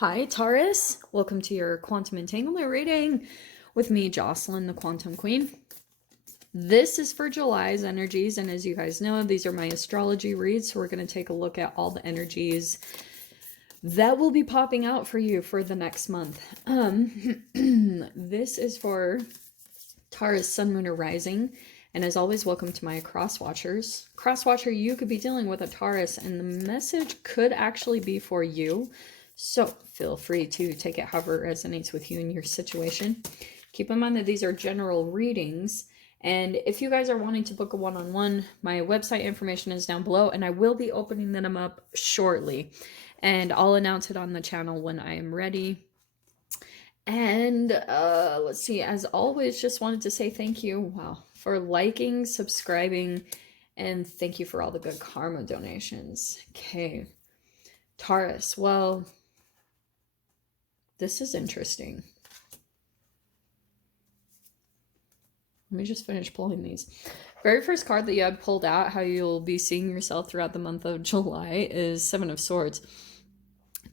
Hi, Taurus. Welcome to your quantum entanglement reading with me, Jocelyn, the Quantum Queen. This is for July's energies, and as you guys know, these are my astrology reads, so we're going to take a look at all the energies that will be popping out for you for the next month. This is for Taurus, Sun, Moon, or Rising, and as always, welcome to my cross watchers. Cross watcher, you could be dealing with a Taurus, and the message could actually be for you. So feel free to take it however it resonates with you in your situation. Keep in mind that these are general readings. And if you guys are wanting to book a one-on-one, my website information is down below, and I will be opening them up shortly. And I'll announce it on the channel when I am ready. And let's see, as always, just wanted to say thank you, wow, for liking, subscribing, and thank you for all the good karma donations. Okay, Taurus, well, this is interesting. Let me just finish pulling these. Very first card that you had pulled out, how you'll be seeing yourself throughout the month of July, is Seven of Swords.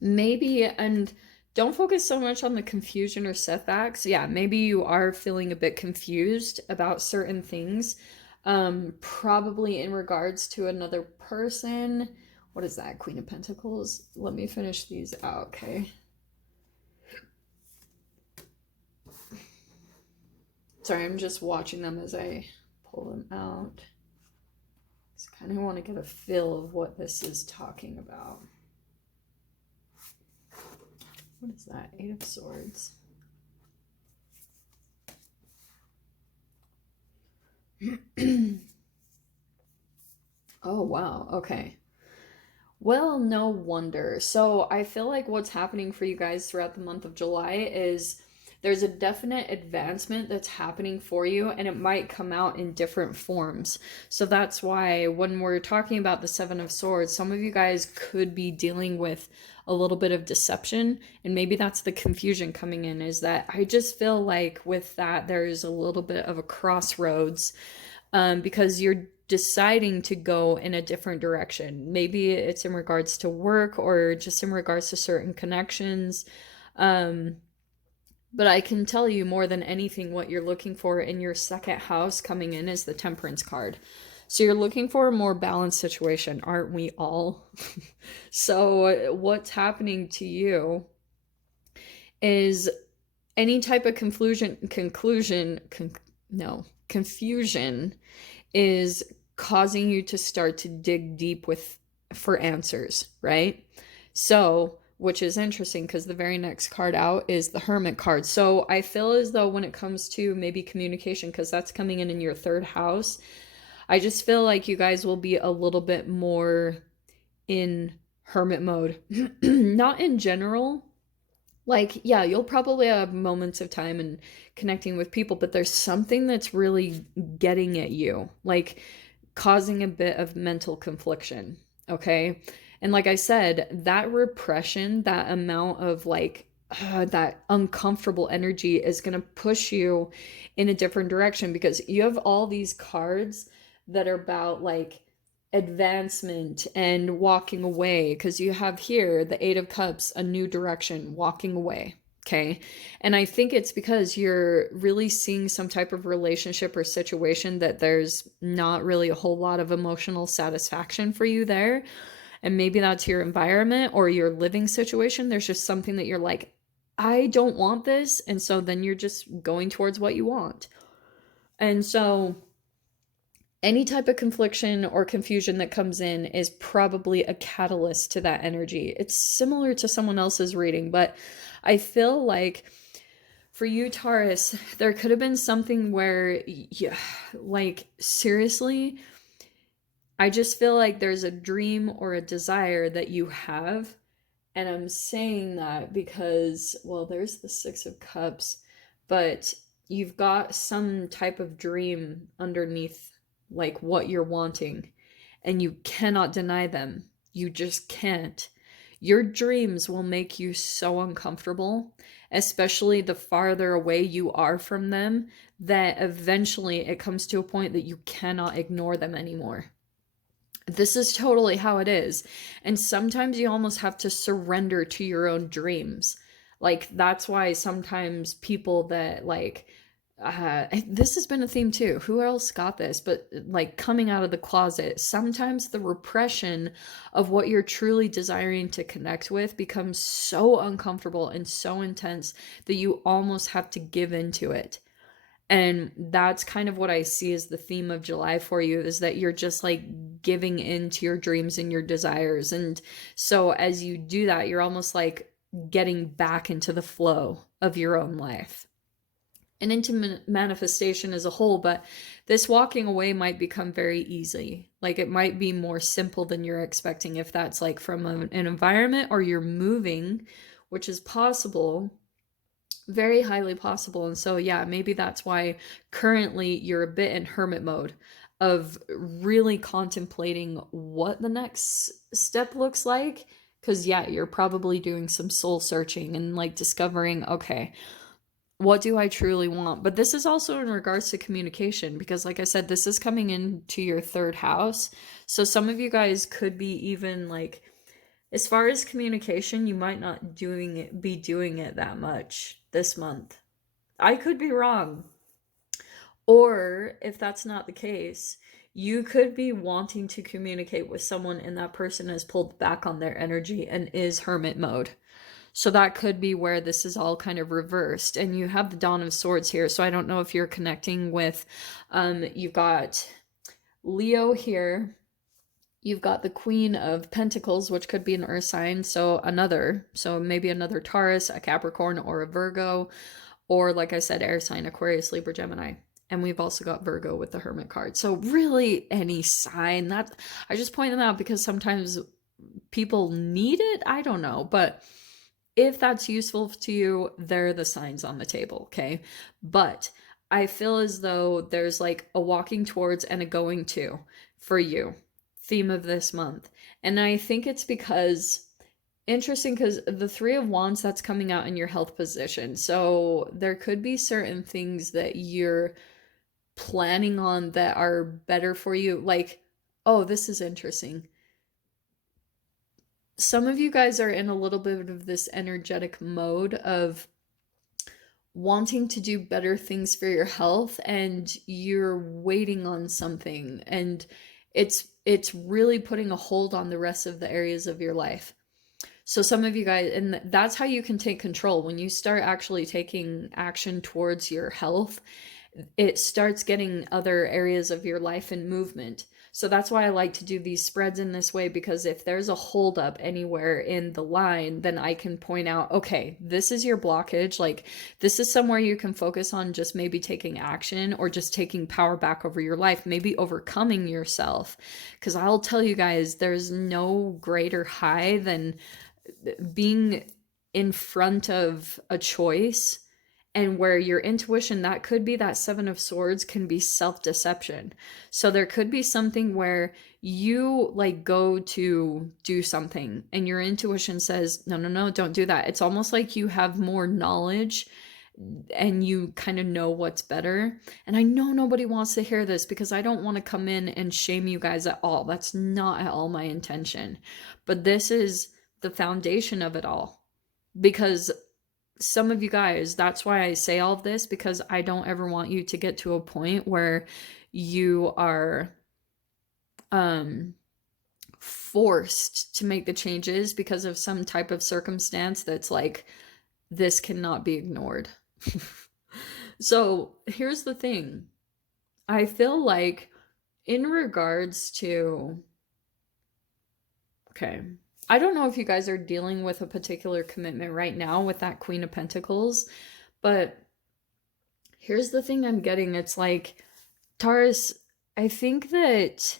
Maybe, and don't focus so much on the confusion or setbacks. Yeah, maybe you are feeling a bit confused about certain things. Probably in regards to another person. What is that? Queen of Pentacles. Let me finish these out, okay? Sorry, I'm just watching them as I pull them out. Just kind of want to get a feel of what this is talking about. What is that? Eight of Swords. Oh, wow. Okay. Well, no wonder. So I feel like what's happening for you guys throughout the month of July is there's a definite advancement that's happening for you, and it might come out in different forms. So that's why when we're talking about the Seven of Swords, some of you guys could be dealing with a little bit of deception, and maybe that's the confusion coming in, is that I just feel like with that there's a little bit of a crossroads, because you're deciding to go in a different direction. Maybe it's in regards to work or just in regards to certain connections. But I can tell you more than anything what you're looking for in your second house coming in is the Temperance card. So you're looking for a more balanced situation, aren't we all? So what's happening to you is any type of confusion is causing you to start to dig deep for answers, right? So, which is interesting because the very next card out is the Hermit card. So I feel as though when it comes to maybe communication, because that's coming in your third house, I just feel like you guys will be a little bit more in hermit mode. Not in general. Like, yeah, you'll probably have moments of time and connecting with people, but there's something that's really getting at you, like causing a bit of mental confliction, okay? And like I said, that repression, that amount of like that uncomfortable energy is going to push you in a different direction, because you have all these cards that are about like advancement and walking away, because you have here the Eight of Cups, a new direction, walking away. Okay. And I think it's because you're really seeing some type of relationship or situation that there's not really a whole lot of emotional satisfaction for you there. And maybe that's your environment or your living situation. There's just something that you're like, I don't want this. And so then you're just going towards what you want. And so any type of confliction or confusion that comes in is probably a catalyst to that energy. It's similar to someone else's reading, but I feel like for you, Taurus, there could have been something where, yeah, like, seriously, I just feel like there's a dream or a desire that you have. And I'm saying that because, well, there's the Six of Cups, but you've got some type of dream underneath like what you're wanting, and you cannot deny them. You just can't. Your dreams will make you so uncomfortable, especially the farther away you are from them, that eventually it comes to a point that you cannot ignore them anymore. This is totally how it is. And sometimes you almost have to surrender to your own dreams. Like, that's why sometimes people that, like, this has been a theme too. Who else got this? But like coming out of the closet, sometimes the repression of what you're truly desiring to connect with becomes so uncomfortable and so intense that you almost have to give into it. And that's kind of what I see as the theme of July for you, is that you're just like giving in to your dreams and your desires. And so as you do that, you're almost like getting back into the flow of your own life and into manifestation as a whole. But this walking away might become very easy. Like, it might be more simple than you're expecting, if that's like from an environment, or you're moving, which is possible, very highly possible. And so, yeah, maybe that's why currently you're a bit in hermit mode of really contemplating what the next step looks like. Because, yeah, you're probably doing some soul searching and like discovering, okay, what do I truly want? But this is also in regards to communication, because like I said, this is coming into your third house. So some of you guys could be even like, as far as communication, you might not be doing it that much this month. I could be wrong. Or if that's not the case, you could be wanting to communicate with someone and that person has pulled back on their energy and is hermit mode. So that could be where this is all kind of reversed. And you have the Dawn of Swords here. So I don't know if you're connecting with, you've got Leo here. You've got the Queen of Pentacles, which could be an earth sign. So maybe another Taurus, a Capricorn, or a Virgo. Or like I said, air sign, Aquarius, Libra, Gemini. And we've also got Virgo with the Hermit card. So really any sign. That I just point them out because sometimes people need it. I don't know. But if that's useful to you, they're the signs on the table, okay? But I feel as though there's like a walking towards and a going to for you, theme of this month. And I think it's because, interesting, because the Three of Wands, that's coming out in your health position. So there could be certain things that you're planning on that are better for you. Like, oh, this is interesting. Some of you guys are in a little bit of this energetic mode of wanting to do better things for your health, and you're waiting on something, and it's really putting a hold on the rest of the areas of your life. So some of you guys, and that's how you can take control. When you start actually taking action towards your health, it starts getting other areas of your life in movement. So that's why I like to do these spreads in this way, because if there's a holdup anywhere in the line, then I can point out, okay, this is your blockage. Like, this is somewhere you can focus on just maybe taking action, or just taking power back over your life, maybe overcoming yourself. Because I'll tell you guys, there's no greater high than being in front of a choice, and where your intuition, that could be that Seven of Swords, can be self-deception. So there could be something where you like go to do something and your intuition says, no, no, no, don't do that. It's almost like you have more knowledge and you kind of know what's better. And I know nobody wants to hear this, because I don't want to come in and shame you guys at all. That's not at all my intention. But this is the foundation of it all. Because some of you guys, that's why I say all of this, because I don't ever want you to get to a point where you are forced to make the changes because of some type of circumstance that's like, this cannot be ignored. So here's the thing. I feel like in regards to, okay, I don't know if you guys are dealing with a particular commitment right now with that Queen of Pentacles, but here's the thing I'm getting. It's like, Taurus, I think that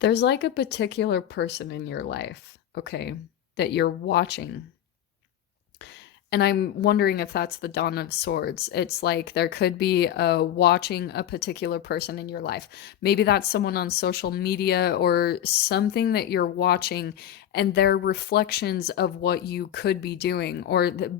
there's like a particular person in your life, okay, that you're watching. And I'm wondering if that's the Dawn of Swords. It's like there could be watching a particular person in your life. Maybe that's someone on social media or something that you're watching, and they're reflections of what you could be doing.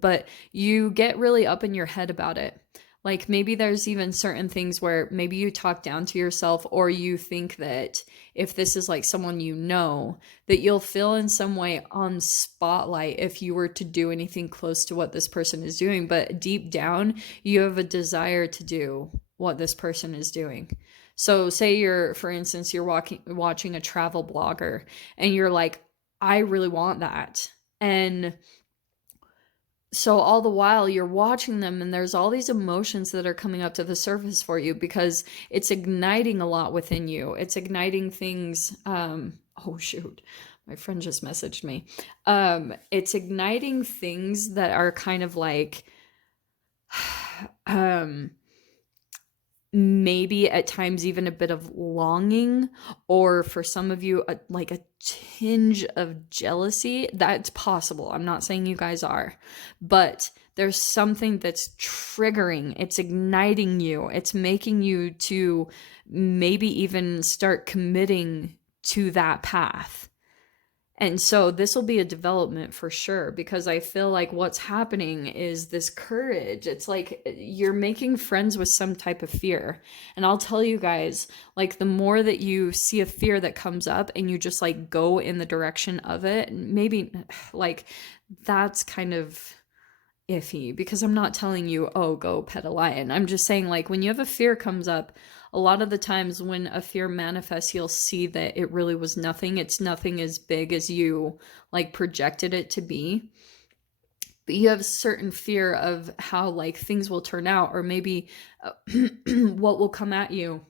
But you get really up in your head about it. Like maybe there's even certain things where maybe you talk down to yourself, or you think that if this is like someone you know, that you'll feel in some way on spotlight if you were to do anything close to what this person is doing. But deep down, you have a desire to do what this person is doing. So say you're, for instance, you're watching a travel blogger and you're like, I really want that. And so all the while you're watching them and there's all these emotions that are coming up to the surface for you because it's igniting a lot within you. It's igniting things. Oh shoot, my friend just messaged me. It's igniting things that are kind of like maybe at times even a bit of longing, or for some of you like a tinge of jealousy. That's possible. I'm not saying you guys are, but there's something that's triggering. It's igniting you. It's making you to maybe even start committing to that path. And so this will be a development for sure, because I feel like what's happening is this courage. It's like you're making friends with some type of fear. And I'll tell you guys, like the more that you see a fear that comes up and you just like go in the direction of it, maybe like that's kind of iffy, because I'm not telling you, oh, go pet a lion. I'm just saying, like, when you have a fear comes up, a lot of the times when a fear manifests, you'll see that it really was nothing. It's nothing as big as you like projected it to be. But you have a certain fear of how like things will turn out, or maybe what will come at you.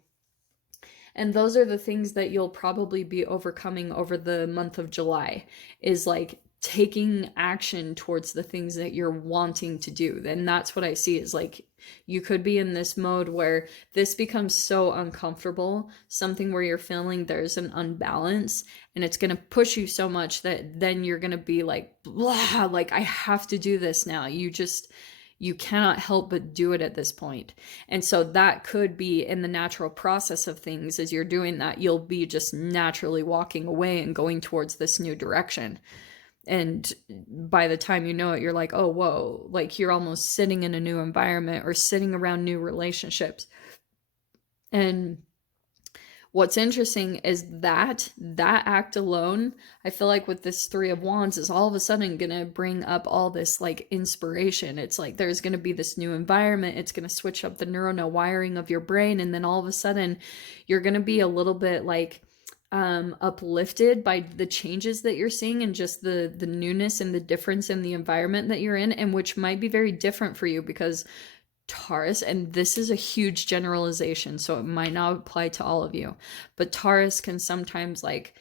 And those are the things that you'll probably be overcoming over the month of July, is like taking action towards the things that you're wanting to do. And that's what I see, is like you could be in this mode where this becomes so uncomfortable, something where you're feeling there's an unbalance, and it's going to push you so much that then you're going to be like, blah, like I have to do this now. You cannot help but do it at this point. And so that could be in the natural process of things. As you're doing that, you'll be just naturally walking away and going towards this new direction. And by the time you know it, you're like, oh, whoa, like you're almost sitting in a new environment or sitting around new relationships. And what's interesting is that act alone, I feel like with this Three of Wands, is all of a sudden going to bring up all this like inspiration. It's like there's going to be this new environment. It's going to switch up the neuronal wiring of your brain. And then all of a sudden you're going to be a little bit like uplifted by the changes that you're seeing, and just the newness and the difference in the environment that you're in, and which might be very different for you because Taurus, and this is a huge generalization, so it might not apply to all of you, but Taurus can sometimes like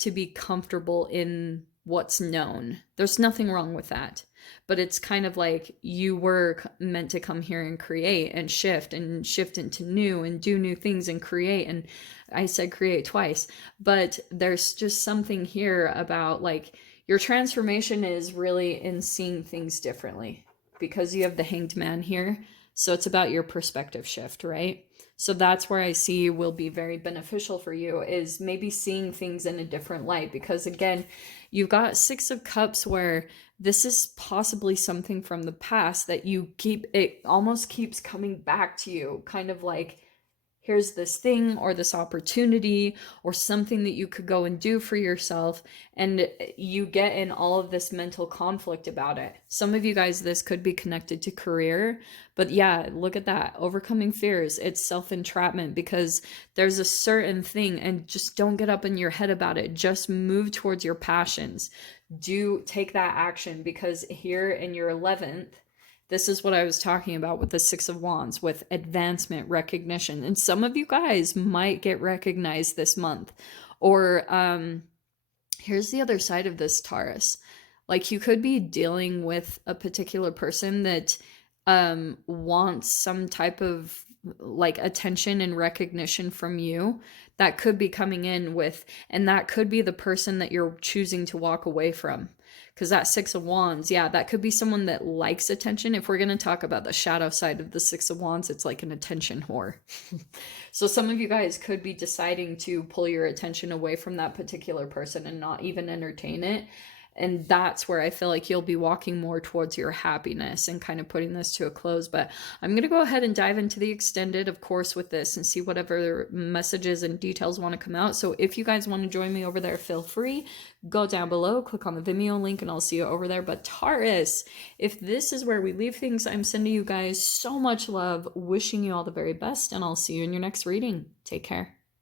to be comfortable in what's known. There's nothing wrong with that. But it's kind of like you were meant to come here and create and shift into new and do new things and create. And I said create twice, but there's just something here about like your transformation is really in seeing things differently, because you have the Hanged Man here. So it's about your perspective shift, right? So that's where I see will be very beneficial for you, is maybe seeing things in a different light. Because again, you've got Six of Cups, where this is possibly something from the past that it almost keeps coming back to you, kind of like, here's this thing or this opportunity or something that you could go and do for yourself, and you get in all of this mental conflict about it. Some of you guys, this could be connected to career, but yeah, look at that. Overcoming fears. It's self-entrapment, because there's a certain thing, and just don't get up in your head about it. Just move towards your passions. Take that action, because here in your 11th, this is what I was talking about with the Six of Wands, with advancement, recognition. And some of you guys might get recognized this month. Or here's the other side of this, Taurus. Like you could be dealing with a particular person that wants some type of like attention and recognition from you. That could be coming in with, and that could be the person that you're choosing to walk away from. Because that Six of Wands, yeah, that could be someone that likes attention. If we're going to talk about the shadow side of the Six of Wands, it's like an attention whore. So some of you guys could be deciding to pull your attention away from that particular person and not even entertain it. And that's where I feel like you'll be walking more towards your happiness and kind of putting this to a close. But I'm going to go ahead and dive into the extended, of course, with this and see whatever messages and details want to come out. So if you guys want to join me over there, feel free. Go down below, click on the Vimeo link, and I'll see you over there. But Taurus, if this is where we leave things, I'm sending you guys so much love, wishing you all the very best, and I'll see you in your next reading. Take care.